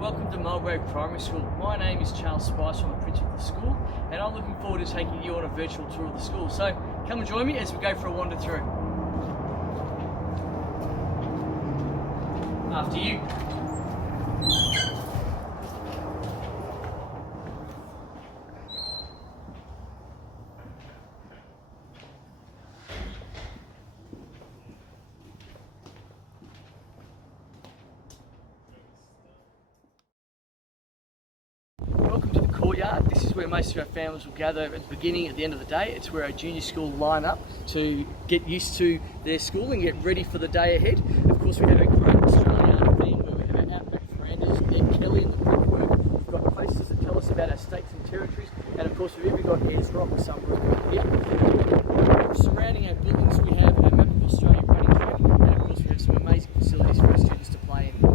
Welcome to Mulgrave Primary School. My name is Charles Spicer, I'm the principal of the school, and I'm looking forward to taking you on a virtual tour of the school. So come and join me as we go for a wander through. After you. Welcome to the courtyard. This is where most of our families will gather at the beginning, at the end of the day. It's where our junior school line up to get used to their school and get ready for the day ahead. Of course, we have a great Australian theme where we have our outback verandas, Ned Kelly and the brickwork. We've got posters that tell us about our states and territories, and of course we've even got Ayers Rock, some room here. Surrounding our buildings, we have a map of Australia running track, and of course we have some amazing facilities for our students to play in.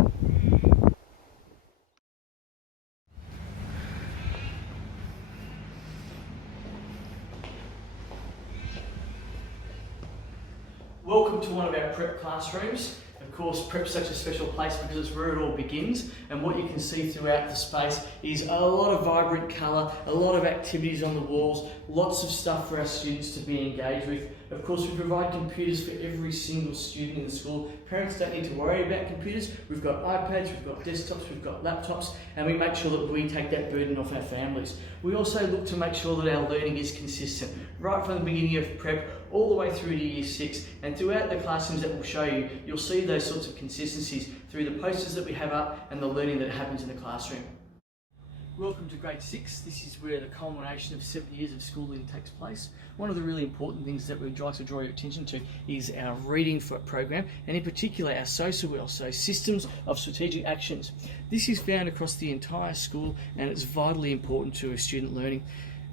Welcome to one of our prep classrooms. Of course, prep's such a special place because it's where it all begins, and what you can see throughout the space is a lot of vibrant colour, a lot of activities on the walls, lots of stuff for our students to be engaged with. Of course, we provide computers for every single student in the school. Parents don't need to worry about computers. We've got iPads, we've got desktops, we've got laptops, and we make sure that we take that burden off our families. We also look to make sure that our learning is consistent, right from the beginning of prep all the way through to year 6, and throughout the classrooms that we'll show you, you'll see those sorts of consistencies through the posters that we have up and the learning that happens in the classroom. Welcome to grade 6. This is where the culmination of 7 years of schooling takes place. One of the really important things that we'd like to draw your attention to is our reading program, and in particular our social wheel, so systems of strategic actions. This is found across the entire school and it's vitally important to student learning.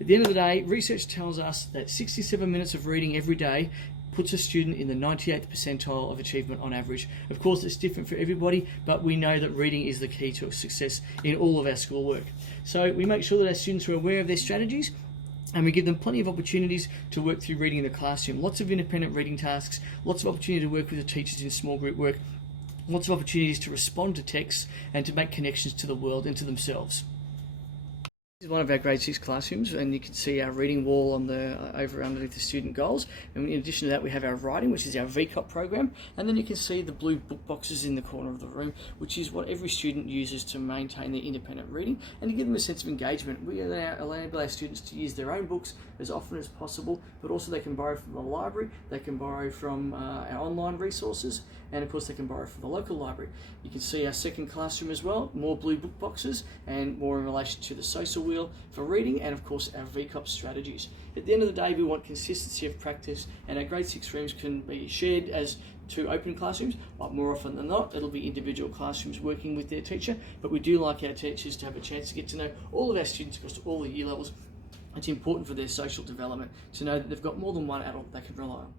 At the end of the day, research tells us that 67 minutes of reading every day puts a student in the 98th percentile of achievement on average. Of course, it's different for everybody, but we know that reading is the key to success in all of our schoolwork. So we make sure that our students are aware of their strategies, and we give them plenty of opportunities to work through reading in the classroom. Lots of independent reading tasks, lots of opportunity to work with the teachers in small group work, lots of opportunities to respond to texts and to make connections to the world and to themselves. This is one of our grade 6 classrooms, and you can see our reading wall on the over underneath the student goals, and in addition to that we have our writing, which is our VCOP program, and then you can see the blue book boxes in the corner of the room, which is what every student uses to maintain their independent reading and to give them a sense of engagement. We enable our students to use their own books as often as possible, but also they can borrow from the library, they can borrow from our online resources, and of course they can borrow from the local library. You can see our second classroom as well, more blue book boxes and more in relation to the social wheel for reading, and of course our VCOP strategies. At the end of the day, we want consistency of practice, and our grade 6 rooms can be shared as 2 open classrooms, but more often than not it'll be individual classrooms working with their teacher, but we do like our teachers to have a chance to get to know all of our students across all the year levels. It's important for their social development to know that they've got more than one adult they can rely on.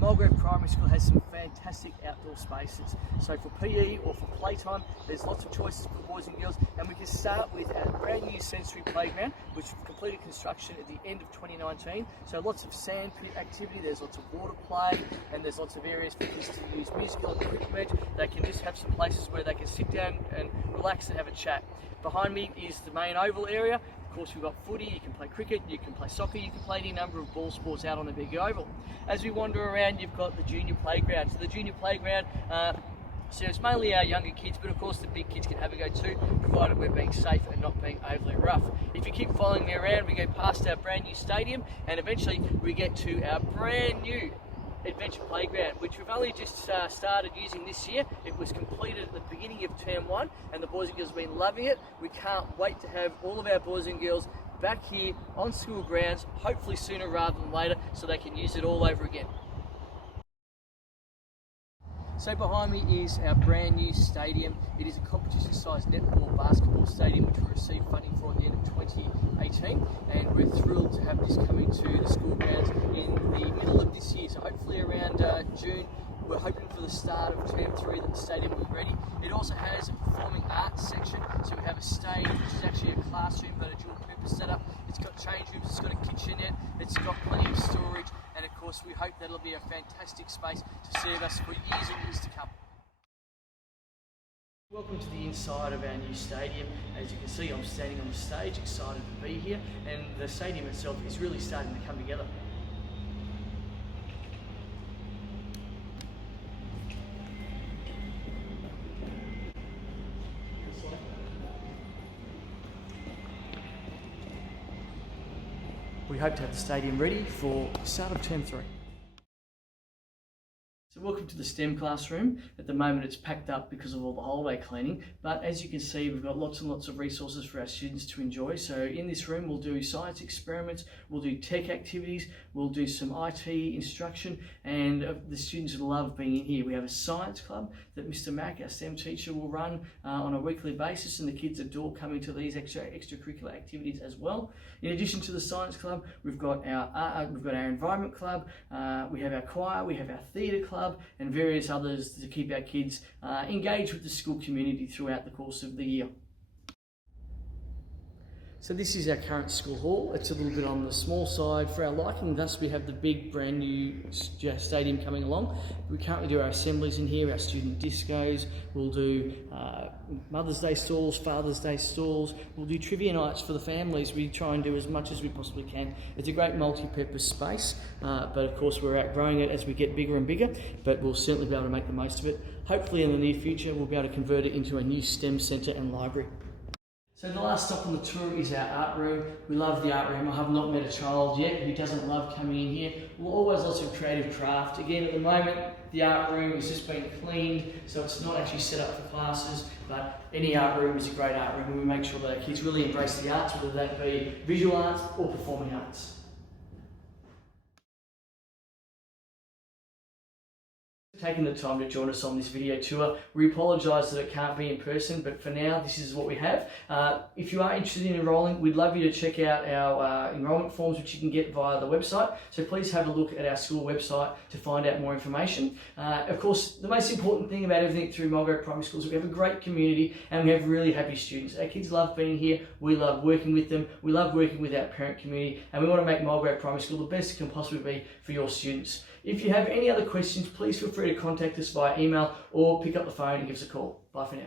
Mulgrave Primary School has some fantastic outdoor spaces. So for PE or for playtime, there's lots of choices for boys and girls, and we can start with our brand new sensory playground, which completed construction at the end of 2019. So lots of sand pit activity, there's lots of water play, and there's lots of areas for kids to use musical equipment. They can just have some places where they can sit down and relax and have a chat. Behind me is the main oval area. Of course, we've got footy, you can play cricket, you can play soccer, you can play any number of ball sports out on the big oval. As we wander around, you've got the junior playground. So the junior playground serves mainly our younger kids, but of course the big kids can have a go too, provided we're being safe and not being overly rough. If you keep following me around, we go past our brand new stadium, and eventually we get to our brand new adventure playground, which we've only just started using this year. It was completed at the beginning of term 1, and the boys and girls have been loving it. We can't wait to have all of our boys and girls back here on school grounds, hopefully sooner rather than later, so they can use it all over again. So behind me is our brand new stadium. It is a competition-sized netball basketball stadium which we received funding for at the end of 2018, and we're thrilled to have this coming to the school grounds in the middle of this year. So hopefully around June, we're hoping for the start of term 3 that the stadium will be ready. It also has a performing arts section, so we have a stage which is actually a classroom but a dual purpose setup. It's got change rooms, it's got a kitchenette, it's got plenty of storage, and of course we hope that it'll be a fantastic space to serve us for years and years to come. Welcome to the inside of our new stadium. As you can see, I'm standing on the stage, excited to be here, and the stadium itself is really starting to come together. We hope to have the stadium ready for the start of term 3. So welcome to the STEM classroom. At the moment it's packed up because of all the holiday cleaning, but as you can see we've got lots and lots of resources for our students to enjoy. So in this room we'll do science experiments, we'll do tech activities, we'll do some IT instruction, and the students will love being in here. We have a science club that Mr. Mack, our STEM teacher, will run on a weekly basis, and the kids adore coming to these extracurricular activities as well. In addition to the science club, we've got our environment club, we have our choir, we have our theatre club, and various others to keep our kids engaged with the school community throughout the course of the year. So this is our current school hall. It's a little bit on the small side for our liking, thus we have the big brand new stadium coming along. We currently do our assemblies in here, our student discos, we'll do Mother's Day stalls, Father's Day stalls, we'll do trivia nights for the families. We try and do as much as we possibly can. It's a great multi-purpose space, but of course we're outgrowing it as we get bigger and bigger, but we'll certainly be able to make the most of it. Hopefully in the near future we'll be able to convert it into a new STEM centre and library. So the last stop on the tour is our art room. We love the art room. I have not met a child yet who doesn't love coming in here. We'll always lots of creative craft. Again, at the moment, the art room is just being cleaned, so it's not actually set up for classes, but any art room is a great art room, and we make sure that our kids really embrace the arts, whether that be visual arts or performing arts. Taking the time to join us on this video tour. We apologise that it can't be in person, but for now this is what we have. If you are interested in enrolling, we'd love you to check out our enrolment forms, which you can get via the website. So please have a look at our school website to find out more information. Of course, the most important thing about everything through Mulgrave Primary School is we have a great community and we have really happy students. Our kids love being here, we love working with them, we love working with our parent community, and we want to make Mulgrave Primary School the best it can possibly be for your students. If you have any other questions, please feel free to contact us via email or pick up the phone and give us a call. Bye for now.